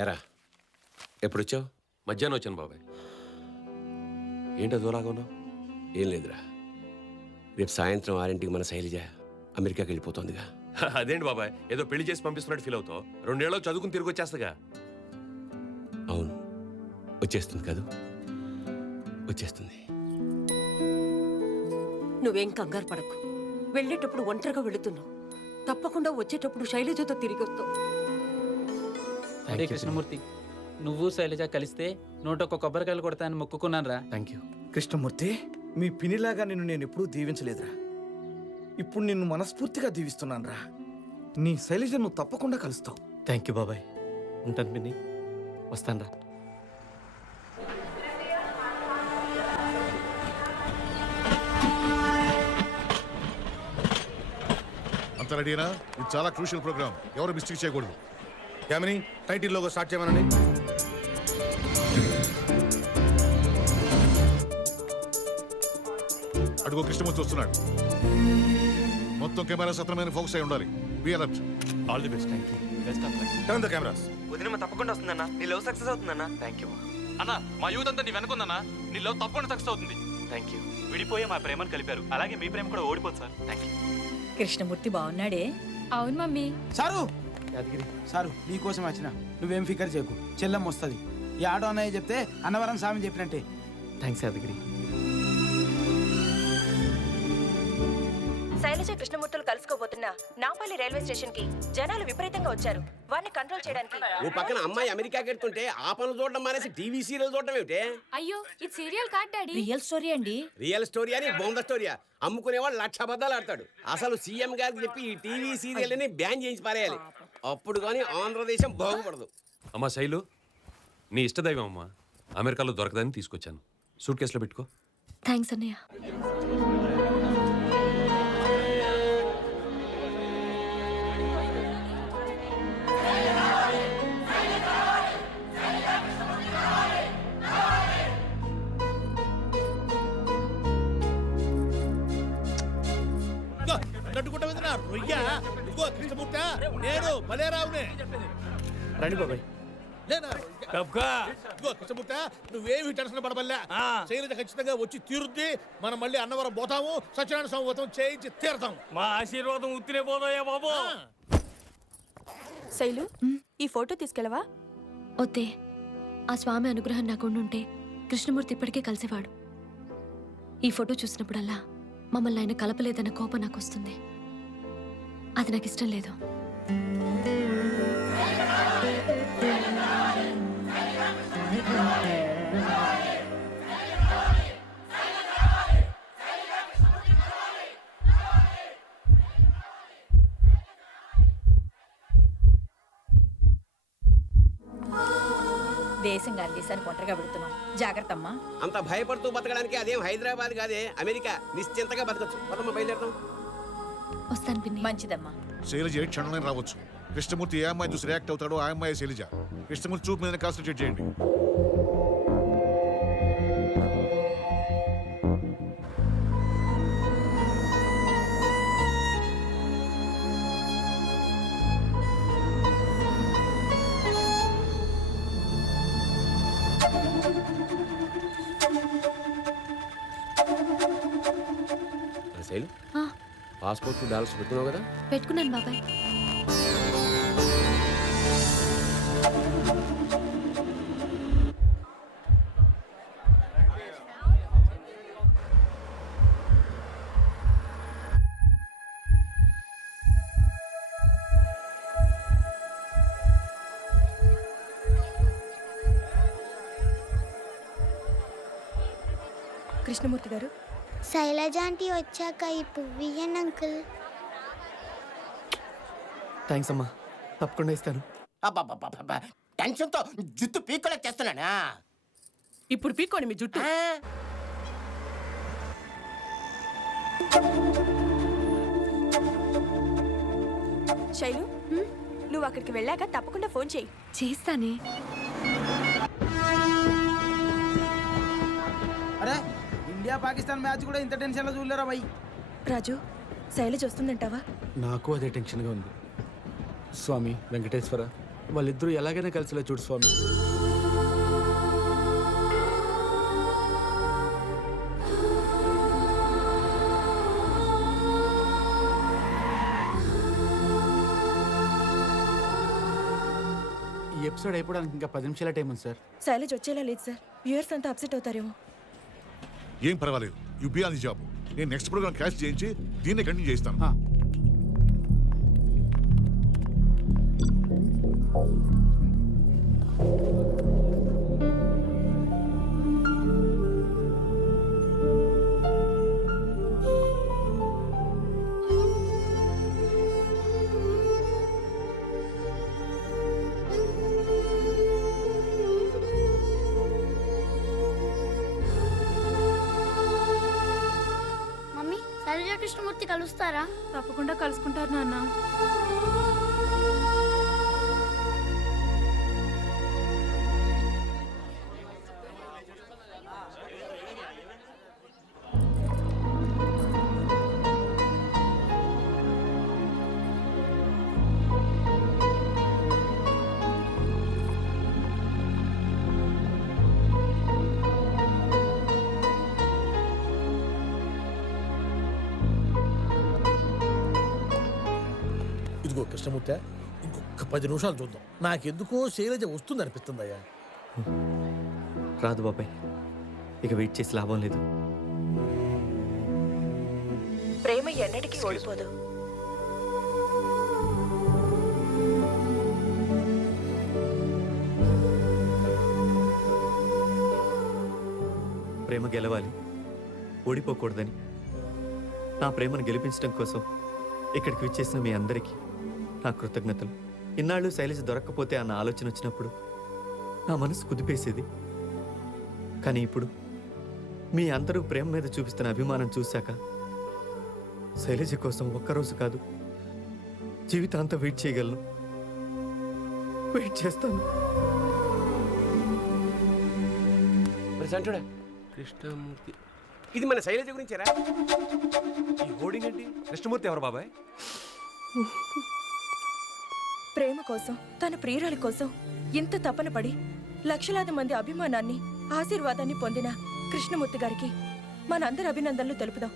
ఎరా ఎప్పుడొచ్చావు? మధ్యాహ్నం వచ్చాను బాబాయ్. ఏంటో దూరాగా ఉన్నావు? ఏం లేదురా, రేపు సాయంత్రం 6ంటికి మన శైలజ అమెరికాకి వెళ్ళిపోతుందిగా. అదేంటి బాబాయ్, ఏదో పెళ్లి చేసి పంపిస్తున్నట్టు ఫీల్ అవుతావు? 2 ఏళ్ళు చదువుకుని తిరిగి వచ్చేస్తగా. అవును, వచ్చేస్తుంది కాదు, వచ్చేస్తుంది. నువ్వేం కంగారు పడకు. వెళ్ళేటప్పుడు ఒంటరిగా వెళుతున్నావు, తప్పకుండా వచ్చేటప్పుడు శైలజతో తిరిగి వస్తావు. అరే కృష్ణమూర్తి, నువ్వు శైలజ కలిస్తే 101 కొబ్బరికాయలు కొడతానని మొక్కుకున్నాను రా. Thank you. కృష్ణమూర్తి, మీ పినిలాగా నిన్ను నేను ఎప్పుడూ దీవించలేదురా. ఇప్పుడు నిన్ను మనస్ఫూర్తిగా దీవిస్తున్నాను రా. నీ శైలజ నువ్వు తప్పకుండా కలుస్తావు. థ్యాంక్ యూ బాబాయ్. ఉంటాను పిన్ని, వస్తాను రా. అంత రెడీనా? ఇది చాలా క్రూషియల్ ప్రోగ్రామ్, ఎవరు మిస్టేక్ చేయకూడదు. క్యామినీ, టైటిల్ లోగో స్టార్ట్ చేయమనండి. అడుగు కృష్ణమూర్తి వస్తున్నాడు. మొత్తం కెమెరాస్ అతని ఫోకస్ అయి ఉండాలి. Be alert. All the best. Thank you. Best of luck. Turn the cameras. వదిన తప్పకుండా వస్తుందన్నా, నీ లవ్ సక్సెస్ అవుతుందన్నా. Thank you. అన్న, మా యూత్ అంతా నీ వెనుకుందన్నా, నీ లవ్ తప్పకుండా సక్సెస్ అవుతుంది. Thank you. విడిపోయే మా ప్రేమను కలిపారు, అలాగే మీ ప్రేమ కూడా ఓడిపోదు సార్. Thank you. కృష్ణమూర్తి బాగున్నాడే. అవును మమ్మీ. సారు, యాదగిరి సారు నీకోసం వచ్చిన, నువ్వేం ఫికర్ చేయకు, చెల్లెం వస్తుంది. ఈ ఆటో అన్నయ్య చెప్తే అన్నవరం స్వామి చెప్పినట్టే. థ్యాంక్స్ యాదగిరి. శైలజ కృష్ణమూర్తులు కలుసుకోబోతున్న నాంపల్లి రైల్వే స్టేషన్ కి జనాలు విపరీతంగా వచ్చారు. వారిని కంట్రోల్ చేయడానికి ఓ పక్కన అమ్మాయి అమెరికాకి వెళ్తుంటే ఆ పనులు చూడడం మానేసి టీవీ సీరియల్ చూడడం ఏమిటే? అయ్యో, ఇది సీరియల్ కాదు డాడీ, రియల్ స్టోరీ అండి. రియల్ స్టోరీ అని బొంద స్టోరీయా? అమ్ముకునేవాడు 1,00,000 అబద్ధాలు ఆడతాడు. అసలు సీఎం గారికి చెప్పి ఈ టీవీ సీరియల్ ని బ్యాన్ చేయించి పారేయాలి. అప్పుడు కానీ ఆంధ్రదేశం బాగుపడదు. అమ్మా శైలు, నీ ఇష్టదైవం అమ్మా. అమెరికాలో దొరకదని తీసుకొచ్చాను. సూట్ కేసులో పెట్టుకో. థ్యాంక్స్ అన్నయ్య. రండి బాబాయ్. నువ్వేమి టెన్షన్ పడబల్లా. శైలజ ఖచ్చితంగా వచ్చి తీరుద్ది. మనం మళ్ళీ అన్నవరం పోతాము, సత్యనారాయణ స్వామి వ్రతం చేయించి తీరతాం. మా ఆశీర్వాదం ఉత్తినే పోదాయా బాబు. శైలు, ఈ ఫోటో తీసుకెళ్ళవా? వద్దే, ఆ స్వామి అనుగ్రహం నాకు ఉండుంటే కృష్ణమూర్తి ఇప్పటికే కలిసేవాడు. ఈ ఫోటో చూసినప్పుడల్లా మమ్మల్ని ఆయన కలపలేదన్న కోపం నాకు వస్తుంది. అది నాకు ఇష్టం లేదు. దేశం గాలి దేశానికి ఒంటరిగా పెడుతున్నాం, జాగ్రత్త అమ్మా. అంత భయపడుతూ బతకడానికి అదేం హైదరాబాద్ కాదే, అమెరికా. నిశ్చింతగా బతకచ్చు. పదమ్మ, బయలుదేరదాం. వస్తాను పిన్ని. మంచిదమ్మా. శైలజ ఏ క్షణంలో రావచ్చు. కృష్ణమూర్తి ఏ అమ్మాయి చూసి రియాక్ట్ అవుతాడో ఆ అమ్మాయి శైలజ. కృష్ణమూర్తి చూపు మీద కాన్సన్ట్రేట్ చేయండి. శైలు, పాస్పోర్ట్ డాలర్స్ పెట్టుకున్నావు కదా? పెట్టుకున్నాను బాబాయ్. కృష్ణమూర్తి గారు, శైలజ ఆంటీ వచ్చాక ఈ పువ్వు ఇయ్యండి అంకుల్. థ్యాంక్స్ అమ్మా, తప్పకుండా ఇస్తాను. టెన్షన్ తో జుట్టు పీకోలేక చేస్తున్నానా? ఇప్పుడు పీక్కోండి మీ జుట్టు. శైలు, నువ్వు అక్కడికి వెళ్ళాక తప్పకుండా ఫోన్ చేయి. చేస్తానే. అరే, ఇండియా పాకిస్తాన్ మ్యాచ్ కూడా ఇంత టెన్షన్ లో చూడలేరా భయ్. రాజు, శైలజ వస్తుందంటావా? నాకు అదే టెన్షన్గా ఉంది. స్వామి వెంకటేశ్వర, వాళ్ళిద్దరూ ఎలాగైనా కలిసిలా చూడు స్వామి. ఈ ఎపిసోడ్ అయిపోవడానికి ఇంకా 10 నిమిషాల టైం ఉంది సార్. శైలజ్ వచ్చేలా లేదు సార్. వ్యూయర్స్ అంతా అప్సెట్ అవుతారేమో. ఏం పర్వాలేదు, you be on the job. నేను నెక్స్ట్ ప్రోగ్రామ్ క్యాష్ చేయించి దీన్ని కంటిన్యూ చేస్తాను. మమ్మీ శైలజ కృష్ణమూర్తి కలుస్తారా? తప్పకుండా కలుసుకుంటారు నాన్న. ఇదిగో కృష్ణమూర్తి, ఇంకొక 10 నిమిషాలు చూద్దాం. నాకెందుకో శైలజ వస్తుంది అనిపిస్తుందయ్యా. రాదు బాబాయ్, ఇక వెయిట్ చేసి లాభం లేదు. ప్రేమ ఎన్నటికీ ఓడిపోదు. ప్రేమ గెలవాలి, ఓడిపోకూడదని నా ప్రేమను గెలిపించడం కోసం ఇక్కడికి విచ్చేసిన మీ అందరికీ నా కృతజ్ఞతలు. ఇన్నాళ్ళు శైలజ దొరక్కపోతే అన్న ఆలోచన వచ్చినప్పుడు నా మనసు కుదిపేసేది. కానీ ఇప్పుడు మీ అందరూ ప్రేమ మీద చూపిస్తున్న అభిమానం చూశాక శైలజ కోసం ఒక్కరోజు కాదు, జీవితాంతం వెయిట్ చేయగలను. వెయిట్ చేస్తాను. సంటుడా కృష్ణమూర్తి, ఇది మన శైలజ గురించేరా? ఈ హోర్డింగ్ ఏంటి? కృష్ణమూర్తి ఎవరు బాబాయ్? ప్రేమ కోసం, తన ప్రియురాలి కోసం ఇంత తపన పడి లక్షలాది మంది అభిమానాన్ని, ఆశీర్వాదాన్ని పొందిన కృష్ణమూర్తి గారికి మనందరి అభినందనలు తెలుపుదాం.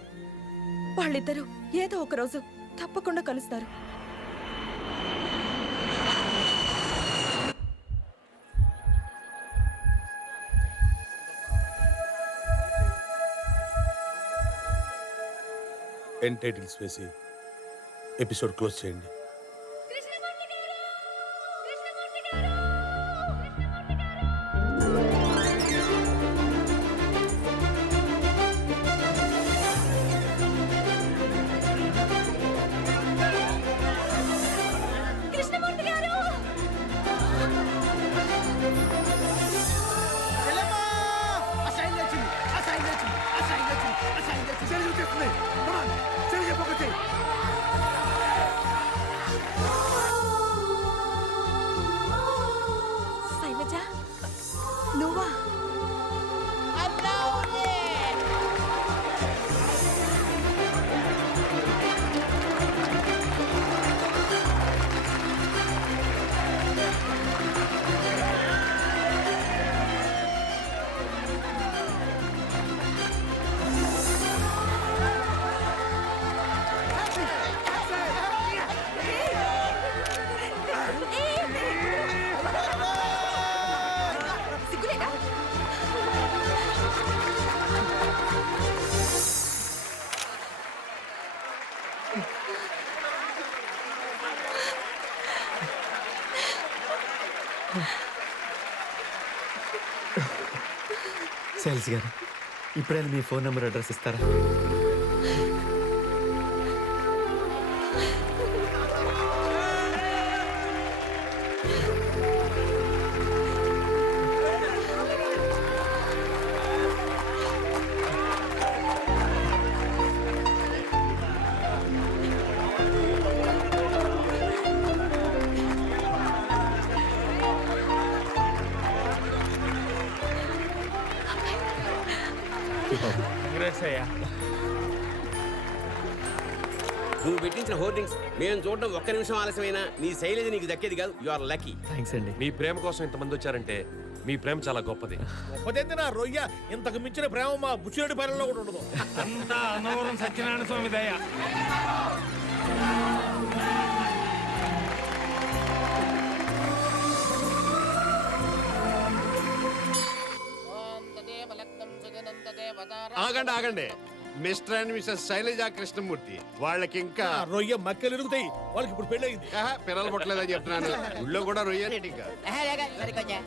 వాళ్ళిద్దరూ ఏదో ఒక రోజు తప్పకుండా కలుస్తారు. ఎండ్ టైటిల్స్ వేసి ఎపిసోడ్ క్లోజ్ చేయండి. శైలజ, నువ్వా? సిగ్గులేదా? శైలజ గారు, ఇప్పుడైనా మీ ఫోన్ నెంబర్, అడ్రస్ ఇస్తారా? నువ్వు పెట్టించిన హోర్డింగ్స్ మేము చూడడం ఒక్క నిమిషం ఆలస్యమైనా నీ శైలజ నీకు దక్కేది కాదు. You are lucky. థ్యాంక్స్ అండి. మీ ప్రేమ కోసం ఇంతమంది వచ్చారంటే మీ ప్రేమ చాలా గొప్పది. గొప్పదైతే నా రొయ్య ఇంతకు మించిన ప్రేమ మా బుచ్చిరెడ్డి పాలెంలో కూడా ఉండదు. అంతా అన్నవరం సత్యనారాయణ స్వామి దయ. ఆగండి ఆగండి. Mr and Mrs Shailaja Krishnamurthy వాళ్ళకి ఇంకా ఆ రొయ్య మక్కలు ఎరుగుతాయి. వాళ్ళకి ఇప్పుడు పెళ్ళయింది. పిల్లలు పుట్టలేదని చెప్తున్నాను. ఊళ్ళో కూడా రొయ్య సరికొచ్చా